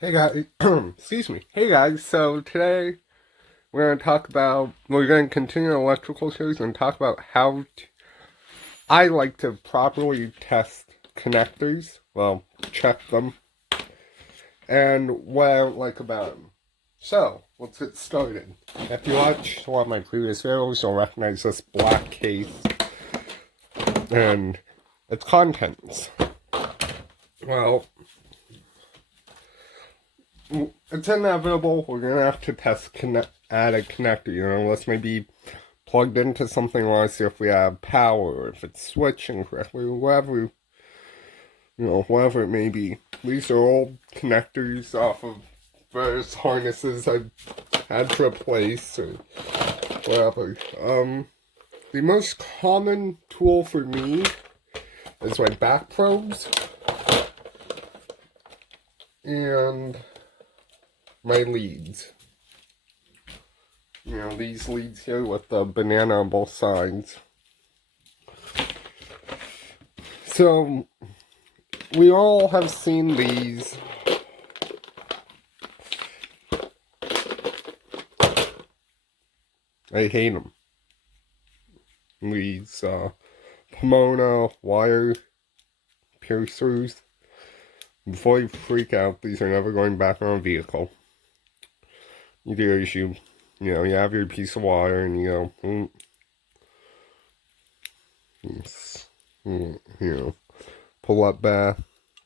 Hey guys, excuse me. Hey guys, so today we're going to continue electrical shows and talk about I like to properly test connectors, well, check them, and what I don't like about them. So, let's get started. If you watched one of my previous videos, you'll recognize this black case and its contents. Well, it's inevitable. We're gonna have to add a connector. Let's maybe plugged into something. I want to see if we have power, or if it's switching correctly, whatever it may be. These are old connectors off of various harnesses I've had to replace or whatever. The most common tool for me is my back probes and my leads. These leads here with the banana on both sides. So, we all have seen these. I hate them. These Pomona wire piercers. Before you freak out, these are never going back on a vehicle. You do is you have your piece of wire and you go, pull that back,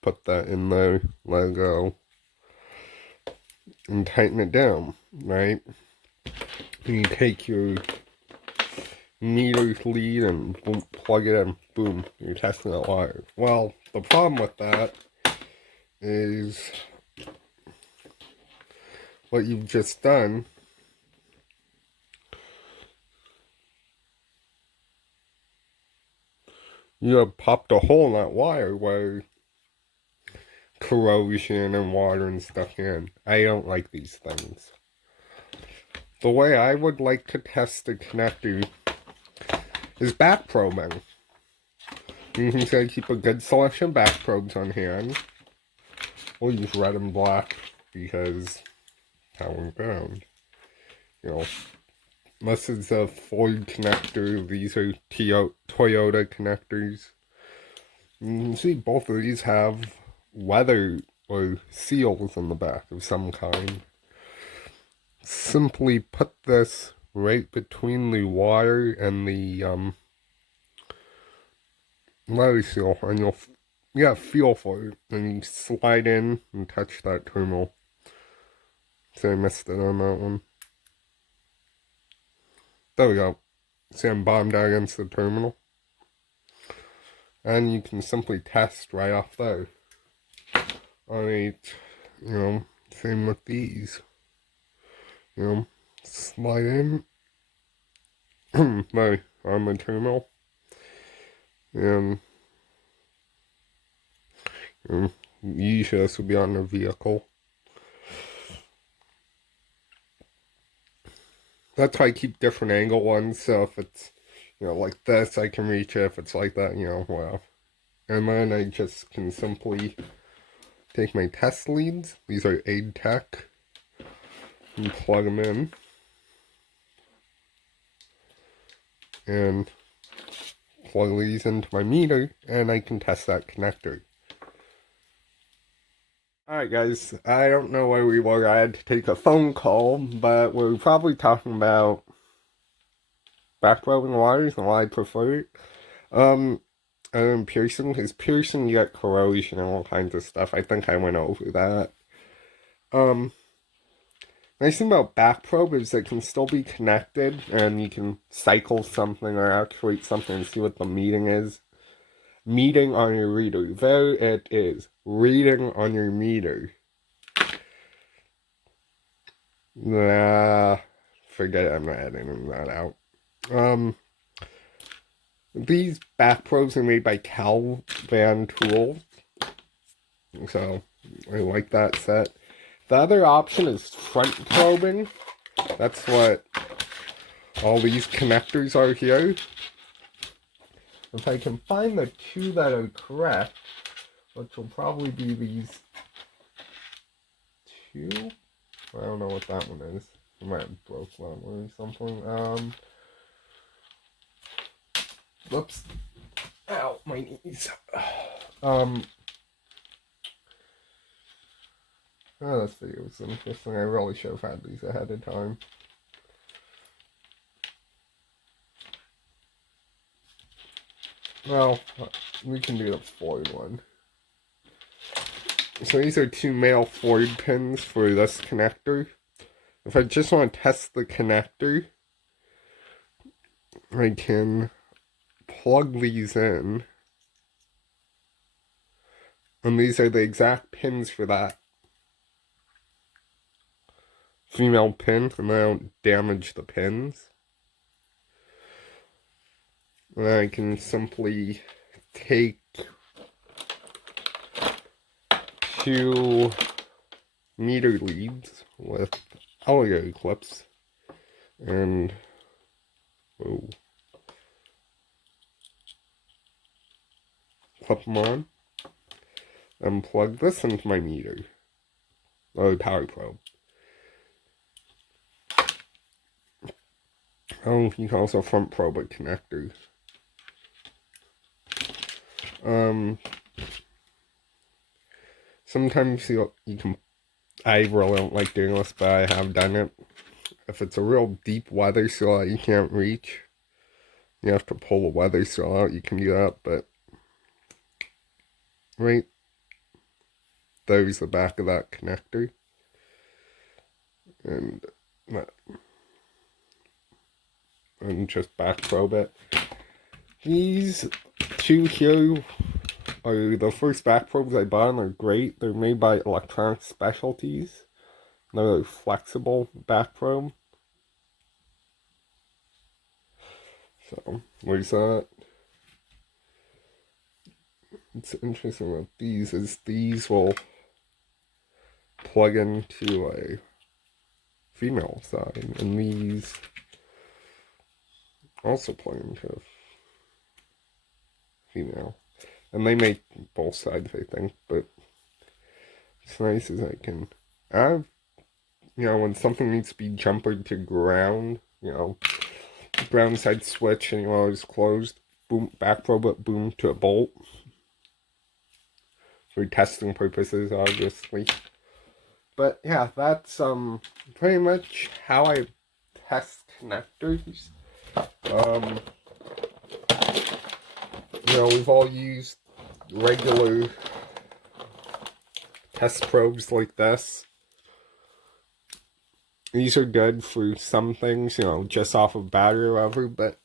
put that in there, let it go, and tighten it down, right? And you take your meter lead and boom, plug it in, boom, you're testing that wire. Well, the problem with that is what you've just done. You have popped a hole in that wire where corrosion and water and stuff in. I don't like these things. The way I would like to test the connector is back probing. You can say keep a good selection of back probes on hand. We'll use red and black because how we're bound. This is a Ford connector. These are Toyota connectors. You can see both of these have weather or seals in the back of some kind. Simply put this right between the wire and the weather seal, and you'll feel for it, and you slide in and touch that terminal. So I missed it on that one. There we go. See, I'm bombed out against the terminal. And you can simply test right off there. Alright, same with these. Slide in. There, on the terminal. And, usually this would be on the vehicle. That's why I keep different angle ones, so if it's, like this, I can reach it. If it's like that, well. And then I just can simply take my test leads. These are Aid Tech. And plug them in. And plug these into my meter, and I can test that connector. Alright guys, I don't know where we were. I had to take a phone call, but we're probably talking about backwelding wires and why I prefer it. And piercing, because piercing you get corrosion and all kinds of stuff. I think I went over that. Nice thing about back probe is it can still be connected, and you can cycle something or actuate something and see what the meeting on your reader. There it is. Reading on your meter. Nah, forget it, I'm not editing that out. These back probes are made by Calvan Tools. So, I like that set. The other option is front probing. That's what all these connectors are here. If I can find the two that are correct, which will probably be these 2. I don't know what that one is. I might have broke one or something. Whoops. Ow, my knees. Oh, this video was interesting. I really should have had these ahead of time. Well, we can do the Ford one. So these are 2 male Ford pins for this connector. If I just want to test the connector, I can plug these in. And these are the exact pins for that female pin, and I don't damage the pins. And I can simply take 2 meter leads with alligator clips and clip them on and plug this into my meter or power probe. Oh, you can also front probe a connector. Sometimes you can, I really don't like doing this, but I have done it. If it's a real deep weather seal that you can't reach, you have to pull the weather seal out, you can do that, but right there's the back of that connector. And just back probe it. These 2 here are the first back probes I bought, and they're great. They're made by Electronic Specialties. They're a flexible back probe. So, there's that. What's interesting about these is these will plug into a female side, and these also plug into female. And they make both sides, I think, but it's nice as I can have, when something needs to be jumpered to ground, ground side switch, and it's closed, boom, back probe it, boom, to a bolt. For testing purposes, obviously. But yeah, that's pretty much how I test connectors. We've all used regular test probes like this. These are good for some things, just off of battery or whatever, but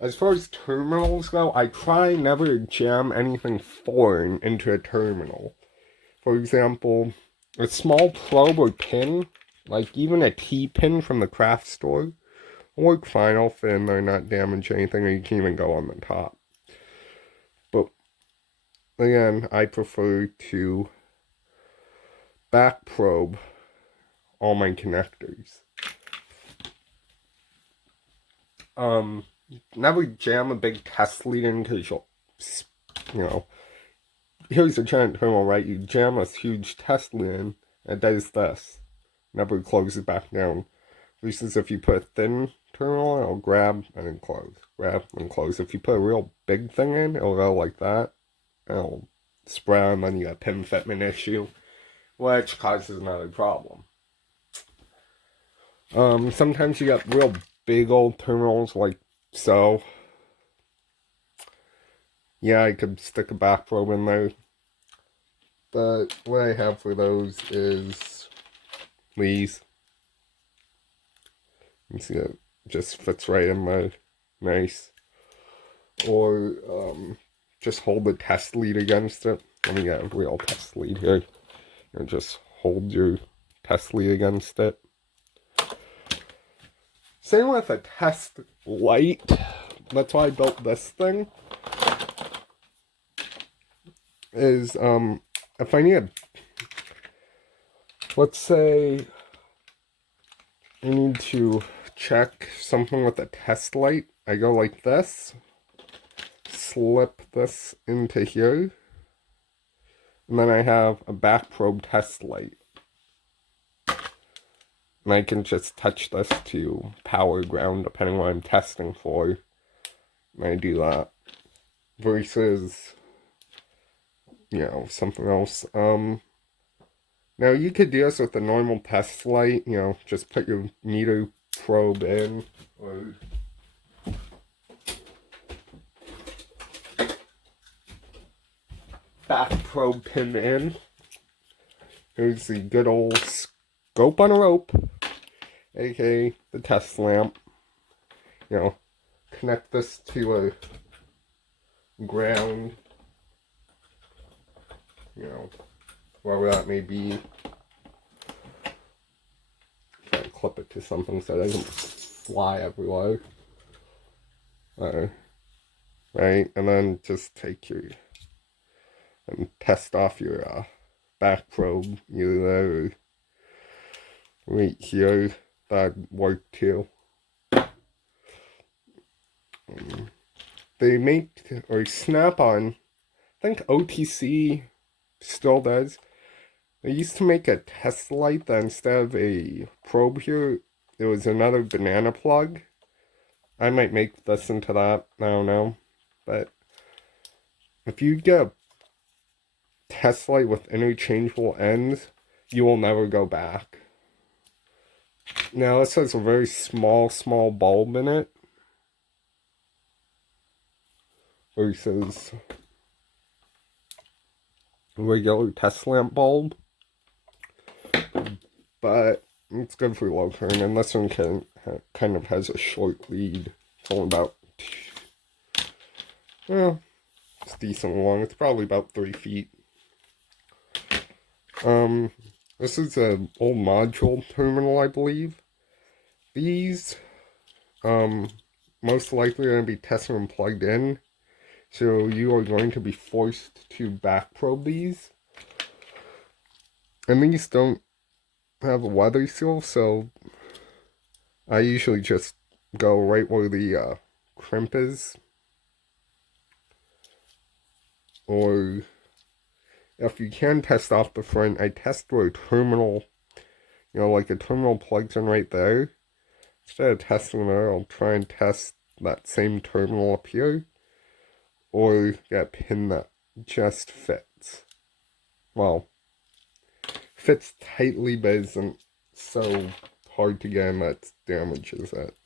as far as terminals go, I try never to jam anything foreign into a terminal. For example, a small probe or pin, like even a T-pin from the craft store, will work fine. I'll fit in there, not damage anything, or you can even go on the top. But again, I prefer to back probe all my connectors. Never jam a big test lead in, because here's a giant terminal, right? You jam a huge test lead in, it does this. Never close it back down. Versus if you put a thin terminal, it'll grab and then close. Grab and close. If you put a real big thing in, it'll go like that. It'll spread, and then you got a pin fitment issue, which causes another problem. Sometimes you got real big old terminals like so. Yeah, I could stick a back probe in there. But what I have for those is these. You see it just fits right in there. Nice. Or just hold the test lead against it. Let me get a real test lead here. And just hold your test lead against it. Same with a test light. That's why I built this thing. Is if I need let's say I need to check something with a test light, I go like this, slip this into here, and then I have a back probe test light. And I can just touch this to power ground depending on what I'm testing for. And I do that. Versus, you know, something else. Now you could do this with a normal test light, you know, just put your meter probe in, or back probe pin in. Here's the good old scope on a rope, aka the test lamp. You know, connect this to a ground, you know, wherever that may be. Try to clip it to something so it doesn't fly everywhere. Right, and then just take your and test off your back probe either there or right here. That'd work too. They make, or Snap-on, I think OTC still does. They used to make a test light that instead of a probe here, there was another banana plug. I might make this into that, I don't know. But if you get a test light with interchangeable ends, you will never go back. Now this has a very small bulb in it. Versus a regular test lamp bulb. But it's good for low current, and this one kind of has a short lead. It's only about, well, it's decent long. It's probably about 3 feet. This is an old module terminal, I believe. These, most likely are going to be tested and plugged in. So you are going to be forced to back probe these. And these don't have a weather seal, so I usually just go right where the crimp is. Or if you can test off the front, I test where a terminal, you know, like a terminal plugs in right there. Instead of testing there, I'll try and test that same terminal up here. Or get a pin that just fits. Well, fits tightly but isn't so hard to get in that damages it.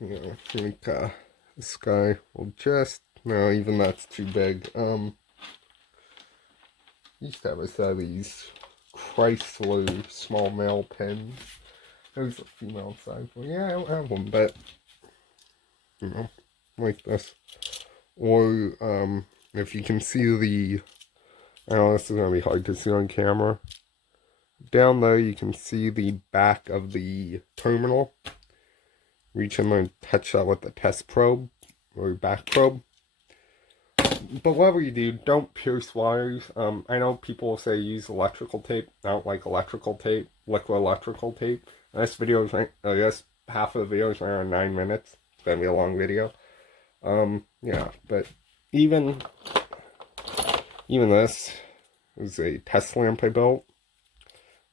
You know, I think this guy will just, no, even that's too big. Used to have a set of these Chrysler small male pins. There's a female side one. Yeah, I don't have one, but, you know, like this. Or, if you can see the, I know this is going to be hard to see on camera. Down there, you can see the back of the terminal. Reach in there and touch that with the test probe, or back probe. But whatever you do, don't pierce wires. I know people will say use electrical tape. I don't like electrical tape, liquid electrical tape. This video is right, I guess half of the video is around 9 minutes. It's gonna be a long video. Yeah, but even this is a test lamp I built.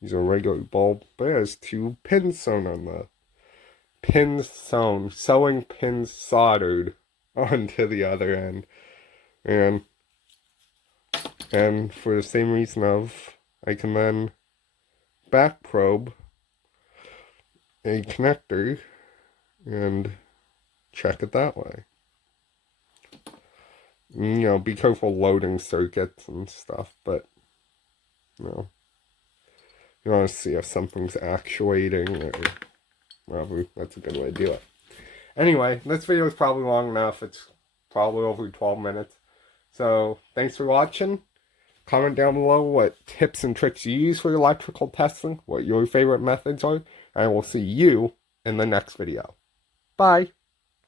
These are a regular bulb, but it has 2 pins sewn on the pins sewn, sewing pins soldered onto the other end. And for the same reason of, I can then back probe a connector and check it that way. You know, be careful loading circuits and stuff, but, you know, you want to see if something's actuating or whatever. That's a good way to do it. Anyway, this video is probably long enough. It's probably over 12 minutes. So, thanks for watching. Comment down below what tips and tricks you use for electrical testing, what your favorite methods are, and I will see you in the next video. Bye!